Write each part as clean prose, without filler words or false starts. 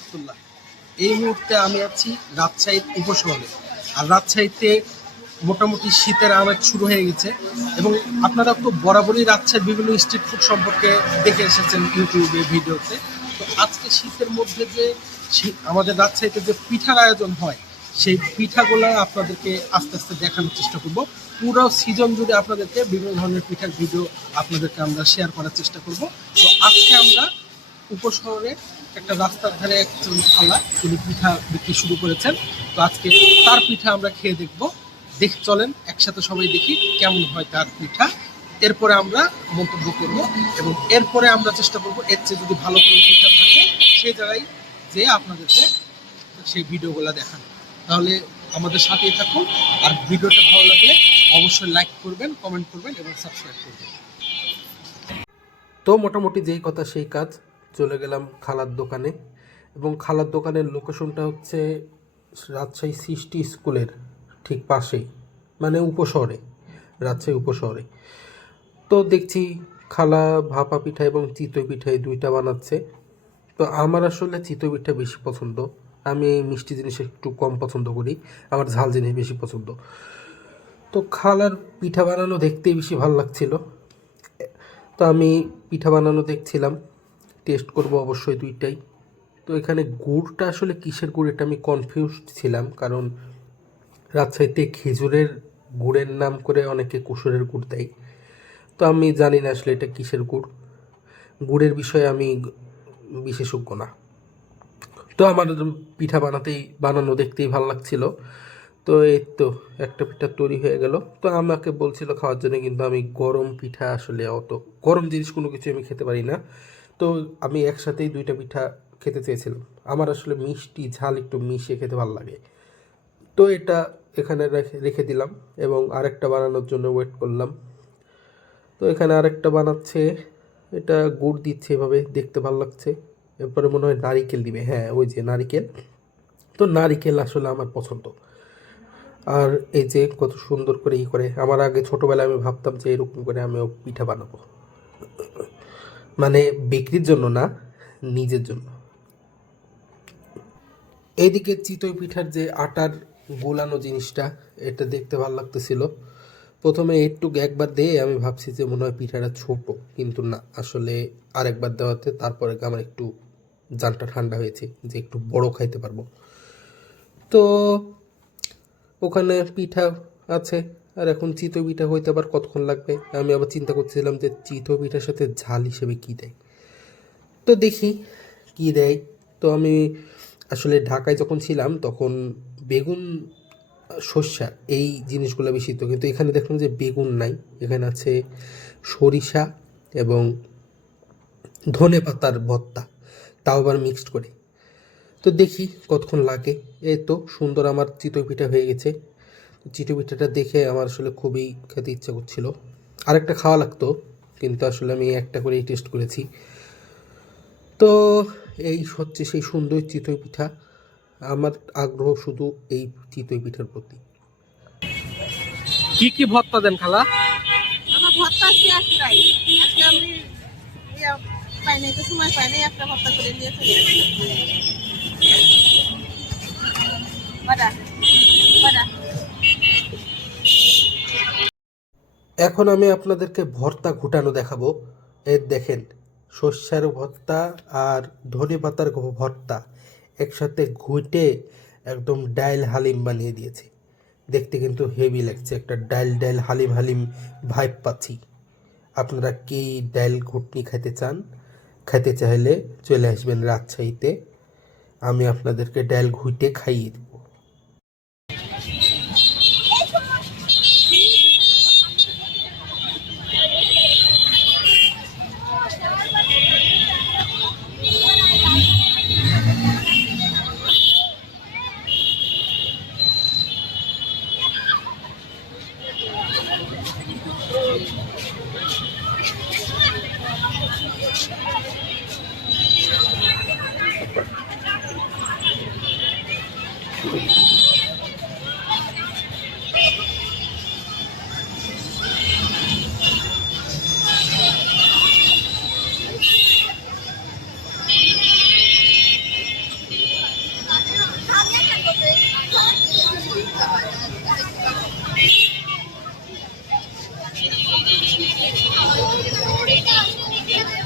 রহমতুল্লাহ। এই মুহূর্তে আমি আছি রাজশাহীর উপশহরে। আর রাজশাহীতে মোটামুটি শীতের আমেজ শুরু হয়ে গেছে এবং আপনারা তো বরাবরই রাজশাহীর বিভিন্ন স্ট্রিট ফুড সম্পর্কে দেখে এসেছেন ইউটিউবে, ভিডিওতে। তো আজকে শীতের মধ্যে যে আমাদের রাজশাহীতে যে পিঠার আয়োজন হয়, সেই পিঠাগুলো আপনাদেরকে আস্তে আস্তে দেখানোর চেষ্টা করব। পুরো সিজন জুড়ে আপনাদেরকে বিভিন্ন ধরনের পিঠার ভিডিও আপনাদেরকে আমরা শেয়ার করার চেষ্টা করব। তো আজকে আমরা উপশহরে একটা রাস্তার ধারে একজন খালা, তিনি পিঠা বিক্রি শুরু করেছেন। তো আজকে তার পিঠা আমরা খেয়ে দেখব। চলেন একসাথে সবাই দেখি কেমন হয় তার পিঠা। এরপরে আমরা মন্তব্য করব এবং এরপরে আমরা চেষ্টা করব এর চেয়ে যদি ভালো কোনো পিঠা থাকে সেই জায়গায় যে আপনাদেরকে সেই ভিডিওগুলো দেখানো। তাহলে আমাদের সাথেই থাকুন। আর ভিডিওটা ভালো লাগলে অবশ্যই লাইক করবেন, কমেন্ট করবেন এবং সাবস্ক্রাইব করবেন। তো মোটামুটি যেই কথা সেই কাজ, চলে গেলাম খালার দোকানে। এবং খালার দোকানের লোকেশনটা হচ্ছে রাজশাহী সৃষ্টি স্কুলের ঠিক পাশেই, মানে উপশহরে, রাজশাহী উপশহরে। তো দেখছি খালা ভাপা পিঠা এবং চিতই পিঠা এই দুইটা বানাচ্ছে। তো আমার আসলে চিতই পিঠা বেশি পছন্দ। আমি মিষ্টি জিনিস একটু কম পছন্দ করি, আমার ঝাল জিনিস বেশি পছন্দ। তো খালার পিঠা বানানো দেখতেই বেশি ভালো লাগছিল। তো আমি পিঠা বানানো দেখছিলাম, টেস্ট করব অবশ্যই দুইটাই। তো এখানে গুড়টা আসলে কিসের গুড় এটা আমি কনফিউজড ছিলাম, কারণ রাজশাহীতে খেজুরের গুড়ের নাম করে অনেকে কুসুরের গুড় দেয়। তো আমি জানি না আসলে এটা কিসের গুড়, গুড়ের বিষয়ে আমি বিশেষজ্ঞ না। তো আমার পিঠা বানানো দেখতেই ভালো লাগছিল। তো এই তো একটা পিঠা তৈরি হয়ে গেল। তো আমাকে বলছিল খাওয়ার জন্য, কিন্তু আমি গরম পিঠা আসলে অত গরম জিনিস কোনো কিছু আমি খেতে পারি না। তো আমি একসাথেই দুইটা পিঠা খেতে চেয়েছিলাম। আমার আসলে মিষ্টি ঝাল একটু মিশিয়ে খেতে ভালো লাগে। তো এটা এখানে রেখে দিলাম এবং আরেকটা বানানোর জন্য ওয়েট করলাম। তো এখানে আরেকটা বানাচ্ছে, এটা গুড় দিচ্ছে, এভাবে দেখতে ভালো লাগছে। এরপরে মনে হয় নারিকেল দিবে, হ্যাঁ ওই যে নারিকেল। তো নারিকেল আসলে আমার পছন্দ। আর এই যে কত সুন্দর করে করে, আমার আগে ছোটোবেলায় আমি ভাবতাম যে এরকম করে আমিও পিঠা বানাবো, মানে বিক্রির জন্য না, নিজের জন্য। এইদিকে চিতই পিঠার যে আটার গোলানো জিনিসটা, এটা দেখতে ভালো লাগতেছিল। প্রথমে একবার দিয়ে আমি ভাবছি যে মনে হয় পিঠাটা ছোট, কিন্তু না, আসলে আরেকবার দেওয়াতে তারপরে আমার একটু জানটা ঠান্ডা হয়েছে যে একটু বড় খাইতে পারবো। তো ওখানে পিঠা আছে, আর এখন চিতই পিঠা হইতে আবার কতক্ষণ লাগবে। আমি আবার চিন্তা করছিলাম যে চিতই পিঠার সাথে ঝাল হিসেবে কী দেয়। তো দেখি কী দেয়। তো আমি আসলে ঢাকায় যখন ছিলাম তখন বেগুন, সর্ষা এই জিনিসগুলো বেশি, তো কিন্তু এখানে দেখলাম যে বেগুন নাই, এখানে আছে সরিষা এবং ধনে পাতার ভর্তা, তাও আবার মিক্সড করে। তো দেখি কতক্ষণ লাগে। এই তো সুন্দর আমার চিতই পিঠা হয়ে গেছে। চিতই পিঠাটা দেখে আমার আসলে খুবই খেতে ইচ্ছা করছিল, আরেকটা খাওয়া লাগতো, কিন্তু আসলে আমি একটা করেই টেস্ট করেছি। তো এই হচ্ছে সেই সুন্দর চিতই পিঠা। আমার আগ্রহ শুধু এই চিতই পিঠার প্রতি। কি কি ভর্তা দেন খালা? আমার ভর্তা আছে একটাই, আজকে আমি পাই নাই, তো সময় পাই নাই, একটা ভর্তা করে নিয়ে চলে আসি। এখন আমি আপনাদেরকে ভর্তা ঘুটানো দেখাবো। এর দেখেন, সর্ষের ভর্তা আর ধনে পাতার ভর্তা একসাথে ঘুটে একদম ডাইল হালিম বানিয়ে দিয়েছে। দেখতে কিন্তু হেভি লাগছে, একটা ডাইল ডাইল হালিম হালিম ভাইব পাচ্ছি। আপনারা কি ডাইল ঘুটনি খেতে চান? খেতে চাইলে চলে আসবেন রাজশাহীতে, আমি আপনাদেরকে ডাইল ঘুটে খাইয়ে দেব।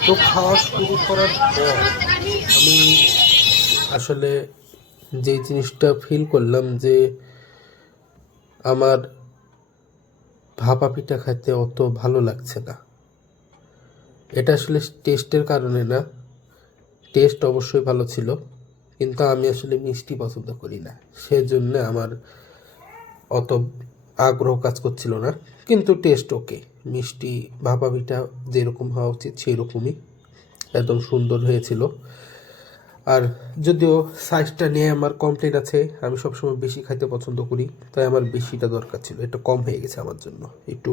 তো খাওয়া শুরু করার পর আমি আসলে যে জিনিসটা ফিল করলাম যে আমার ভাপা পিঠা খেতে অত ভালো লাগছে না। এটা আসলে টেস্টের কারণে না, টেস্ট অবশ্যই ভালো ছিল, কিন্তু আমি আসলে মিষ্টি পছন্দ করি না, সেজন্য আমার অত আগ্রহ কাজ করছিল না। কিন্তু টেস্ট ওকে, মিষ্টি ভাপা পিঠা যেরকম হওয়া উচিত সেই রকমই একদম সুন্দর হয়েছিল। আর যদিও সাইজটা নিয়ে আমার কমপ্লেন আছে, আমি সবসময় বেশি খাইতে পছন্দ করি, তাই আমার বেশিটা দরকার ছিল, এটা কম হয়ে গেছে আমার জন্য। একটু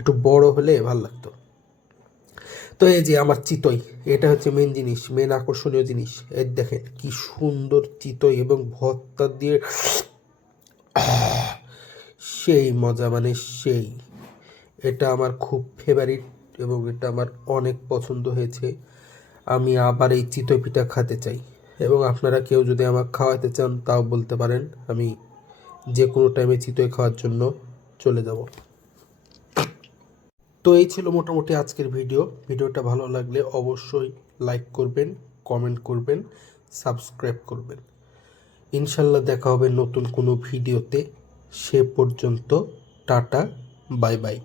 একটু বড় হলে ভালো লাগতো। তো এই যে আমার চিতই, এটা হচ্ছে মেন জিনিস, মেন আকর্ষণীয় জিনিস। এই দেখেন কি সুন্দর চিতই, এবং ভর্তা দিয়ে সেই মজা, মানে সেই, এটা আমার খুব ফেভারিট এবং এটা আমার অনেক পছন্দ হয়েছে। আমি আবার এই চিতই পিঠা খেতে চাই, এবং আপনারা কেউ যদি আমাকে খাওয়াতে চান তাও বলতে পারেন, আমি যে কোনো টাইমে চিতই খাওয়ার জন্য চলে যাব। তো এই ছিল মোটামুটি আজকের ভিডিওটা ভালো লাগলে অবশ্যই লাইক করবেন, কমেন্ট করবেন, সাবস্ক্রাইব করবেন। ইনশাল্লাহ দেখা হবে নতুন কোনো ভিডিওতে। সে পর্যন্ত টাটা, বাই বাই।